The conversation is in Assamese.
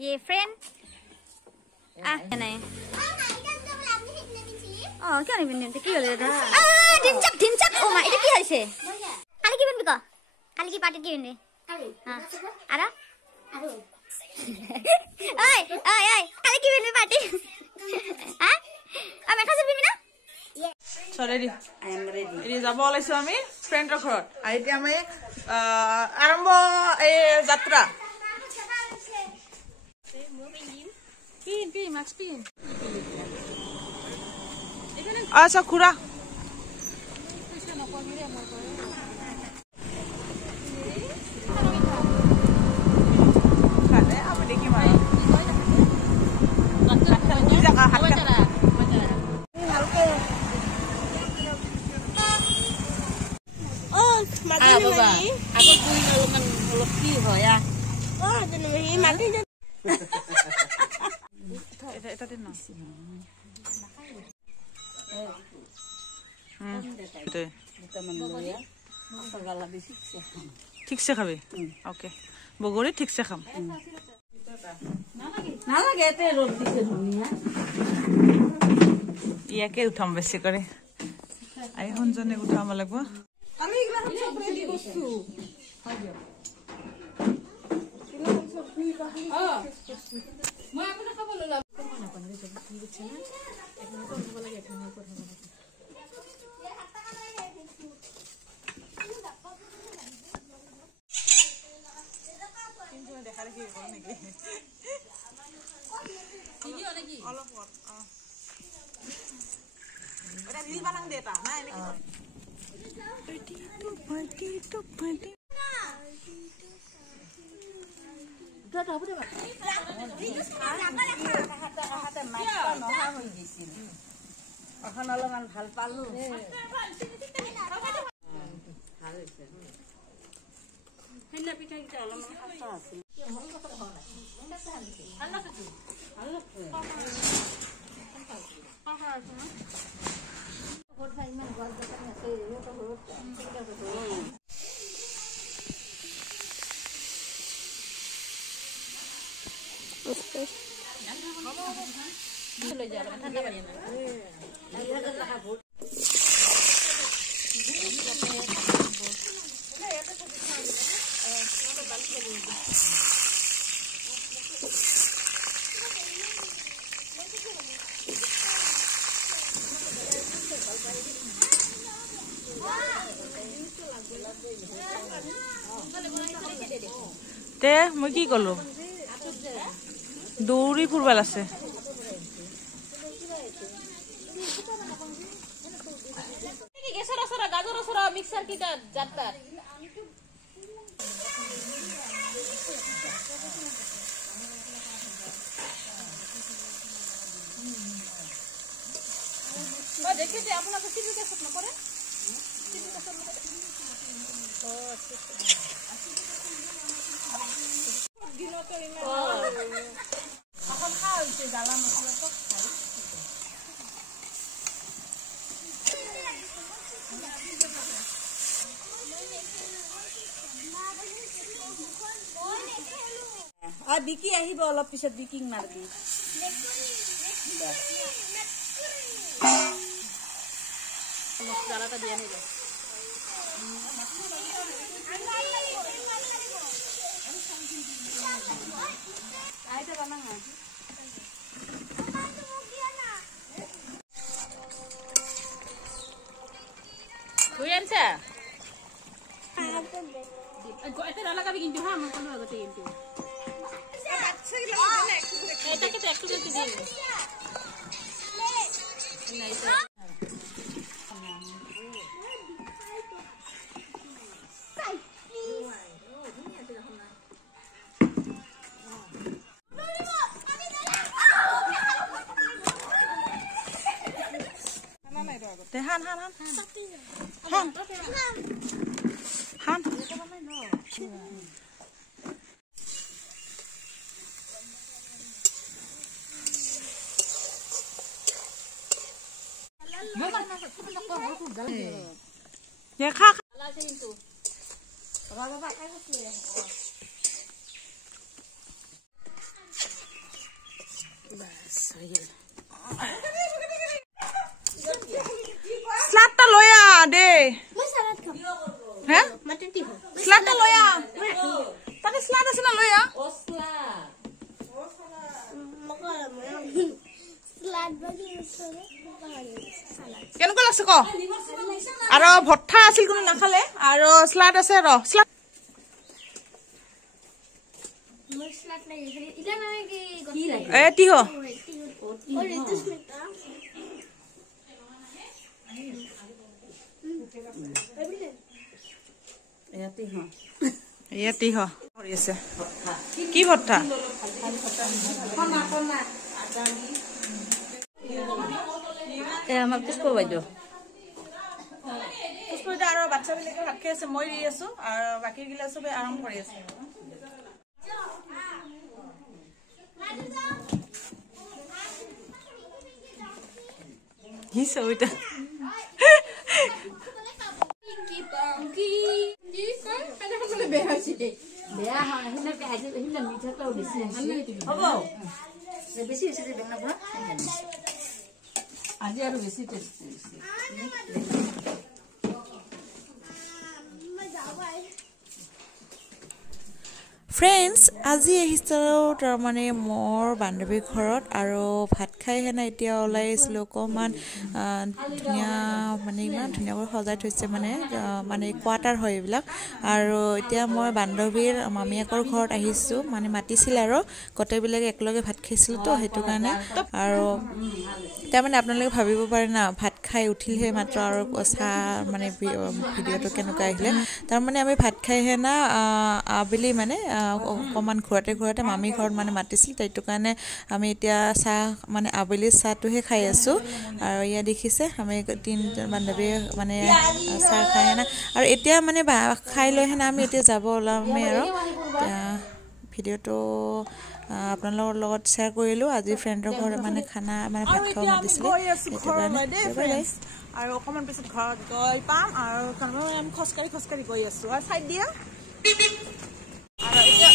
ये फ्रेंड नहीं क्या नहीं बिन की होले ढिंचक ओ मा এটা কি হইছে কালি কি বিনবি ক কালি কি পার্টি কি বিনবি হ্যাঁ আরা ওই ওই ওই কালি কি বিনবি পার্টি হ্যাঁ আমি খাসি বিনবি না So ready? I am ready. It is a ball is for me. Friend of her. I am a Arambo a Zatra. Pin, Max Pin. Sakura. Aku punya lengan lebih ya. Oh, jadi mati. Itu dino. Itu. Ya. Segala disiksa. ঠিক সে খাবে ওকে বগরে ঠিক সে খাম না লাগে এতে রোদ দিতে ধুনিয়া ইয়াকে উঠাম বেশি করে আই হনজনে উঠাম লাগব আমি এগুলা সব রেডি করছু হাজিও এগুলা সব ফ্রি বাহি মই আপনা খাব ললাম কোন কোন সব ফ্রি হচ্ছে না এখন তো বলা লাগে এখন কথা বলা দেখা দেখি করো নাকি কি হলো নাকি অল অফ এটা রিল বানাং দেতা না এনে কি পার্টি দাদা হবে না হাতে মাইকা নহা হই গিছিল এখন অলমান ভাল পালু ভাল হইছে হেনা পিঠা কিটা অলমান খাতা আছে মন কথা হয় না এটা হালকে আল্লাহ কিছু আল্লাহ ঘর ভাই মান ঘর দোকান আছে এটা ঘর চিন্তা করতে ওকে চলে যা ঠান্ডা পানি না এই হাজার টাকা ভোট তে মই কি কলো দৌৰি ফুৰবাল আছে গেছৰ সৰা গাজৰ সৰা মিক্সাৰ কিটা জাতাৰ বা দেখে যে আপনারা টিভি কে সব করে টিভি কে সব ও দিনো করে না এখন খাইছে জ্বালা মশলা সব খাই আর বিকি আহিব অলপ পিছত বিকিং মারবি মশলাটা দিয়ে নিব আইটা বানা না তুই আনছা এটা লাগাবি কিন্তু হ্যাঁ আমার কোনো লাগাতে কিন্তু এটাকে তো একটু বেশি দিই নাই তো Han Ya kak. স্লাডটা লৈ আহ দে হে স্লাডটা লৈ আহ তাতে স্লাড আছে না লৈ আহ কেনেকুৱা লাগছে ক আৰু ভঠা আছিল কোনো নাখালে আৰু স্লাড আছে ৰ স্লাড এ তিহ এয়া তিহ কৰি আছে কি ভঠা আমাৰ পুষ্প বাইদেউ পুষ্পিতা আৰু বাচ্চাবিলাকে ভাত খাই আছে মই দি আছো আৰু বাকী গিলা চবে আৰাম কৰি আছে কি চবিতা আজি আৰু বেছি টেষ্টি ফ্ৰেণ্ডছ আজি আহিছিলোঁ তাৰমানে মোৰ বান্ধৱীৰ ঘৰত আৰু ভাত খাই হেনে এতিয়া ওলাই আহিছিলোঁ অকণমান ধুনীয়া মানে ইমান ধুনীয়াকৈ সজাই থৈছে মানে কোৱাৰ্টাৰ হয় এইবিলাক আৰু এতিয়া মই বান্ধৱীৰ মামীয়েকৰ ঘৰত আহিছোঁ মানে মাতিছিল আৰু গোটেইবিলাকে একেলগে ভাত খাইছিলোঁ তো সেইটো কাৰণে আৰু তাৰমানে আপোনালোকে ভাবিব পাৰে না ভাত খাই উঠিলহে মাত্ৰ আৰু চাহ মানে ভিডিঅ'টো কেনেকুৱা আহিলে তাৰমানে আমি ভাত খাই হেনা আবেলি মানে অকণমান ঘূৰতে মামী ঘৰত মানে মাতিছিল সেইটো কাৰণে আমি এতিয়া চাহ মানে আবেলি চাহটোহে খাই আছোঁ আৰু ইয়াত দেখিছে আমি তিনিজন বান্ধৱীয়ে মানে চাহ খাই হেনা আৰু এতিয়া মানে খাই লৈ হেনা আমি এতিয়া যাব ওলামেই আৰু ভিডিঅ'টো আপোনালোকৰ লগত শ্বেয়াৰ কৰিলোঁ আজি ফ্ৰেণ্ডৰ ঘৰত মানে খানা মানে ভাত খাব মাতিছিলে সেইটো কাৰণে আৰু অকণমান পিছত ঘৰত গৈ পাম আৰু আমি খোজকাঢ়ি গৈ আছোঁ আৰু চাইড দিয়া আৰু এতিয়া